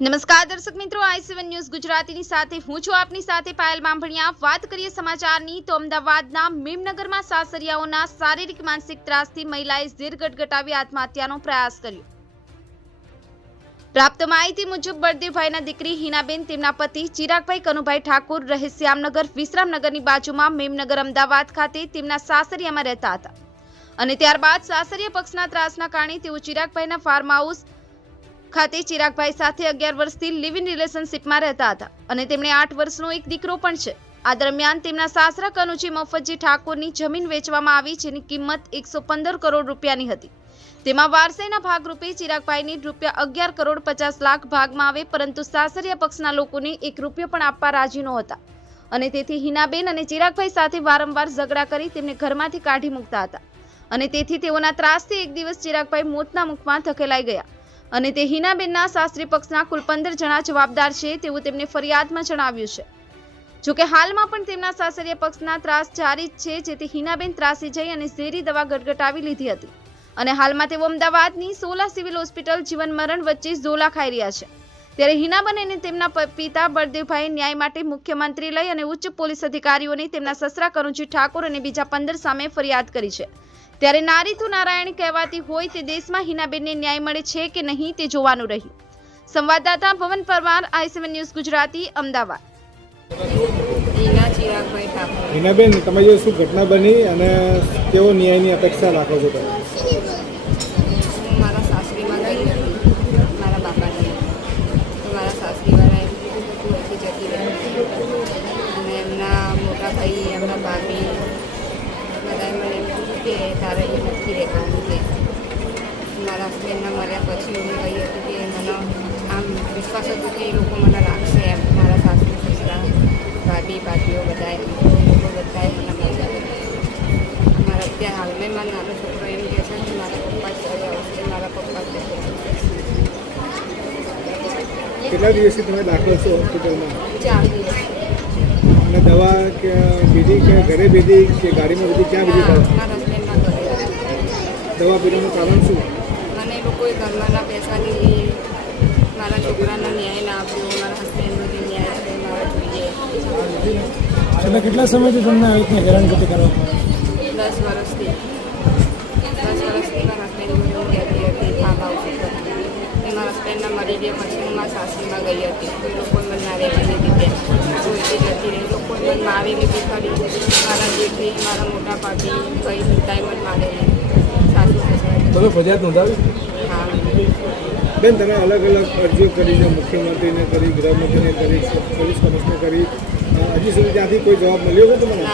નમસ્કાર દર્શક મિત્રો, આઈ ન્યૂઝ ગુજરાતીની સાથે હું છું આપની સાથે પાયલ બામભણિયા વાત કરીએ સમાચારની તો અમદાવાદના મીમનગરમાં સાસરિયાઓના શારીરિક માનસિક ત્રાસથી મહિલાએ ઝેર ગટગટાવી આત્મહત્યાનો પ્રયાસ કર્યો. પ્રાપ્ત માહિતી મુજબ, બળદેવભાઈના દીકરી હિનાબેન, તેમના પતિ ચિરાગભાઈ કનુભાઈ ઠાકુર રહે શ્યામનગર, વિશ્રામનગરની બાજુમાં મેમનગર અમદાવાદ ખાતે તેમના સાસરિયામાં રહેતા હતા. અને ત્યારબાદ સાસરિયા પક્ષના ત્રાસના કારણે તેઓ ચિરાગભાઈના ફાર્મ હાઉસ ખાતે ચિરાગભાઈ સાથે અગિયાર વર્ષથી લિવ ઇન રિલેશનશિપમાં રહેતા હતા અને તેમણે આઠ વર્ષનો એક દીકરો પણ છે. આ દરમિયાન તેમના સાસરા કનુજી મફતજી ઠાકોરની જમીન વેચવામાં આવી, જેની કિંમત એકસો પંદર કરોડ રૂપિયાની હતી. તેમાં વારસાઈના ભાગરૂપે ચિરાગભાઈની રૂપિયા અગિયાર કરોડ પચાસ લાખ ભાગમાં આવે, પરંતુ સાસરિયા પક્ષના લોકોને એક રૂપિયો પણ આપવા રાજી નહોતા. અને તેથી હિનાબેન અને ચિરાગભાઈ સાથે વારંવાર ઝઘડા કરી તેમને ઘરમાંથી કાઢી મૂકતા હતા. અને તેથી તેઓના ત્રાસથી એક દિવસ ચિરાગભાઈ મોતના મુખમાં ધકેલાઈ ગયા. અને તે હિનાબેનના શાસ્ત્રી પક્ષના કુલ પંદર જણા જવાબદાર છે તેવું તેમને ફરિયાદમાં જણાવ્યું છે. જોકે હાલમાં પણ તેમના સાસરીય પક્ષના ત્રાસ જારી જ છે, જેથી હિનાબેન ત્રાસી જઈ અને ઝેરી દવા ગટગટાવી લીધી હતી. અને હાલમાં તેઓ અમદાવાદની સોલા સિવિલ હોસ્પિટલ જીવન મરણ વચ્ચે ઝોલા ખાઈ રહ્યા છે. ત્યારે હિનાબેન અને તેમના પિતા બળદેવભાઈ ન્યાય માટે મુખ્યમંત્રી લઈ અને ઉચ્ચ પોલીસ અધિકારીઓને તેમના સસરા કરુણજી ઠાકોર અને બીજા પંદર સામે ફરિયાદ કરી છે. ત્યારે નારી તો નારાયણ કહેવાતી હોય તે દેશમાં હિનાબેનને ન્યાય મળે છે કે નહીં તે જોવાનું રહ્યું. સંવાદદાતા Bhavan Parmar, I seven news Gujarati, Ahmedabad. હિનાબેન, તમે જે શું ઘટના બની અને કેવો ન્યાયની અપેક્ષા રાખો છો તમે? વિશ્વાસ હતો એ લોકો મને રાખશે એમ. મારા સાસુ સસરા ભાભી ભાભીઓ બધાએ એ લોકો બધાએ મને મજા મારા અત્યારે હાલમાં મારો નાનો છોકરો એમ કહે છે કે મારા પપ્પા જ આવશે મારા પપ્પા જ કેટલા દિવસથી તમે દાખલ છો હોસ્પિટલમાં? ચાર દિવસ. અને દવા કે બીજી કે ઘરે બીજી કે ગાડીમાં બીજી ક્યાં બીજી દવા? પીવાનું કારણ શું? મને લોકોએ ઘરમાંના પૈસા લીધી મારા છોકરાનો ન્યાય ના આપ્યો મારા હસબન્ડનો જે ન્યાય છે મારા જોઈએ છેલ્લા કેટલા સમયથી તમને આવી રીતના હેરાનગતિ કરવામાં દસ વર્ષથી દસ વર્ષથી મારા હસબન્ડ હું રહેતી હતી ફાર્મ હાઉસ એ મારા હસબન્ડના મરી ગયા પછી હું મારા સાસરીમાં ગઈ હતી કોઈ લોકો લોકોએ મને ના રહેવા દીધી ત્યાં જોઈતી જતી રહી લોકોએ મને મારી લીધી ખરી મારા જેઠી મારા મોટા પાટી કઈ પિતાએ મને મારેલી સાસુ તમે ફરિયાદ નોંધાવી બેન તમે અલગ અલગ અરજીઓ કરી છે મુખ્યમંત્રીને કરી ગૃહમંત્રીને કરી પોલીસ કમિશનર કરી. હજી સુધી ત્યાંથી કોઈ જવાબ મળ્યો છે તમને?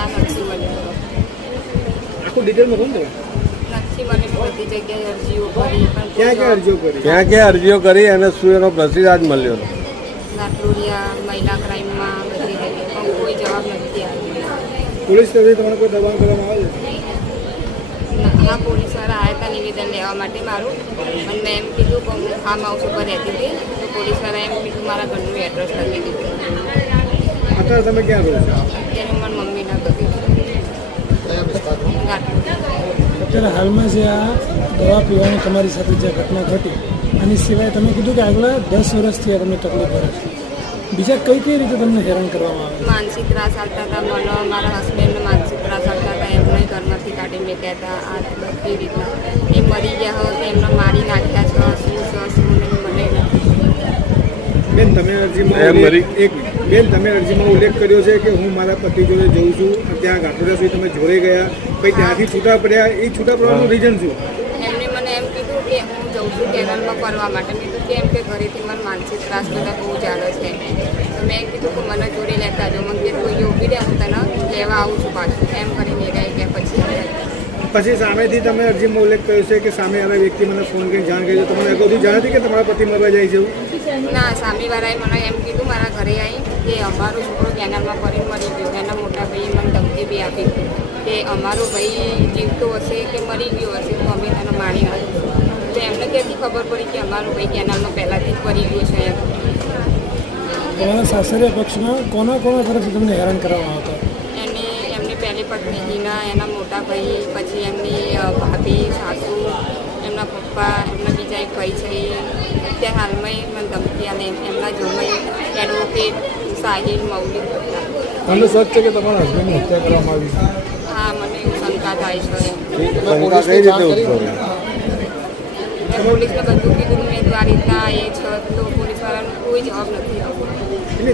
આખું ડિટેલમાં કહો તમે ક્યાં ક્યાં અરજીઓ કરી? ક્યાં ક્યાં અરજીઓ કરી અને શું એનો પ્રતિસાદ મળ્યો મહિલા ક્રાઇમમાં કોઈ જવાબ નથી આવ્યો. પોલીસ તરફથી તમારે કોઈ દબાણ કરવામાં આવે છે? આવ્યા નિવેદન લેવા માટે મારું. અને મેં એમ કીધું કે હું ફાર્મ હાઉસ ઉપર રહેતી હતી. તો પોલીસવાળા એમ કીધું મારા ઘરનું એડ્રેસ લખી દીધું. અત્યારે તમે ક્યાં રહો છો? અત્યારે હું મમ્મીના ઘરે અત્યારે હાલમાં જે આ દવા પીવાની તમારી સાથે જે ઘટના ઘટી આની સિવાય તમે કીધું કે આગલા દસ વર્ષથી આ તમને તકલીફ પડે છે. બીજા કઈ કઈ રીતે તમને હેરાન કરવામાં આવે માનસિક ત્રાસ આવતા હતા મને મારા હસબન્ડને માનસિક ત્રાસ આવતા એમને ઘરમાંથી કાઢી મૂક્યા હતા આ બધી રીતના એ મરી ગયા હોય તો એમને મારી નાખ્યા છે શું છો શું નહીં મને બેન તમે અરજીમાં એ ઉલ્લેખ- મરી- એક બેન તમે અરજીમાં ઉલ્લેખ કર્યો છે કે હું મારા પતિ જોડે જઉં છું ત્યાં ગાંઠોડા સુધી તમે જોડે ગયા પછી ત્યાંથી છૂટા પડ્યા એ છૂટા પડવાનું રીઝન શું? એમણે મને એમ કીધું કે હું જઉં છું કેનલમાં ફરવા માટે મેં કીધું કેમ કે ઘરેથી મને માનસિક ત્રાસ બધા બહુ ચાલે છે મેં કીધું કે મને ચોરી લેતા જો મને કે કોઈ ઊભી રહે હું તને લેવા આવું છું પાછું. એમ કરીને રહી કે પછી. પછી સામેથી તમે અરજીમાં ઉલ્લેખ કર્યો છે કે સામે વાળા વ્યક્તિ મને ફોન કરીને જાણ કરી તમને અગાઉથી જાણ હતી કે તમારા પતિ મરવા જાય છે ના સામેવાળાએ મને એમ કીધું મારા ઘરે આવી કે અમારો છોકરો કેનાલમાં પડીને મરી ગયો. એના મોટા ભાઈએ મને ધમકી બી આપી કે અમારો ભાઈ જીવતો હશે કે મરી ગયો હશે તો અમે તેને માણી નાખ્યું તો એમને ક્યાંથી ખબર પડી કે અમારો ભાઈ કેનાલમાં પહેલાંથી જ પડી ગયો છે એમ? તમારા સાસરિયા પક્ષમાં કોના કોના તરફથી તમને હેરાન કરવામાં આવતા એને એમની પહેલી પત્ની હિના એના મોટા ભાઈ પછી એમની અ, ભાભી સાસુ એમના પપ્પા એમના બીજા એક ભાઈ છે એ અત્યારે હાલમાં એ મને ધમકી અને એમના જોડમાં એડવોકેટ સાહિલ મૌલિક બધા તમને સચ છે કે તમારા હસબન્ડની હત્યા કરવામાં આવી છે હા મને એવું શંકા થાય છે શંકા કઈ રીતે ઉદ્ભવે મેં પોલીસને બધું કીધું મેં આ રીતના એ છે તો પોલીસવાળાનો કોઈ જવાબ નથી આવતો એટલે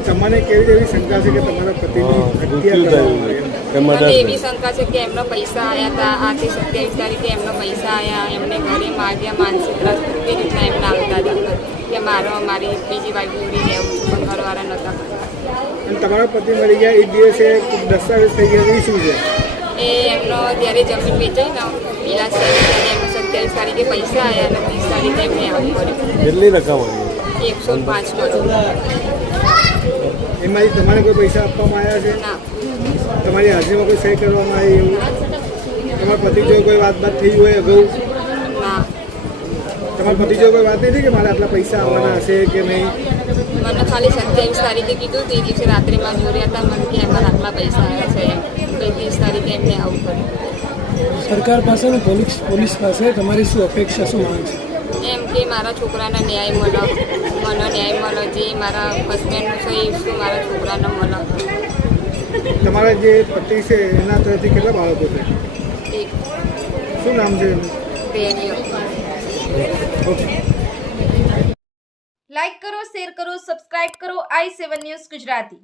તમને કેવી એવી શંકા છે કે તમારા પતિની હત્યા મૃત્યુ કરવામાં થયું આવી કે મને એવી શંકા છે કે એમના પૈસા આવ્યા હતા આથી સત્યાવીસ તારીખે એમના પૈસા આવ્યા એમને ઘરે માગ્યા માનસિક તે રીતના એમને આવતા હતા કે મારો મારી બીજી વાઈફ જોડી રહેવું પણ ઘરવાળા નહોતા અને તમારા પતિ મરી ગયા એ દિવસે દસ્તાવેજ થઈ ગયા એ શું છે? એ એમનો જ્યારે જમીન વેચાઈ ને પેલા એમને સત્યાવીસ તારીખે પૈસા આવ્યા અને ત્રીસ તારીખે એમને આવું કેટલી રકમ આવી? એકસો પાંચ કરોડ એમાંથી તમારે કોઈ પૈસા આપવામાં આવ્યા છે? ના. તમારી હાજરીમાં કોઈ સહી કરવામાં આવી એવું? તમારા પતિ જો કોઈ વાત બાત થઈ હોય અગાઉ? ના. તમારા પતિ જો કોઈ વાત નહીં થઈ કે મારે આટલા પૈસા આવવાના હશે કે નહીં? મને ખાલી સત્યાવીસ તારીખે કીધું તે દિવસે રાત્રે માં જોડ્યા હતા મને કે એમાં આટલા પૈસા આવ્યા છે ત્રીસ તારીખે એમને આવું કર્યું. સરકાર પાસે અને પોલીસ પોલીસ પાસે તમારી શું અપેક્ષા શું માંગ છે? એમ કે મારા છોકરાને ન્યાય મળો મને ન્યાય મળો જે મારા હસબન્ડનું છે એ શું મારા છોકરાને મળો. તમારા જે પતિ છે એના તરફથી કેટલા બાળકો છે? શું નામ છે લાઈક કરો શેર કરો સબસ્ક્રાઇબ કરો આઈ સેવન ન્યૂઝ ગુજરાતી.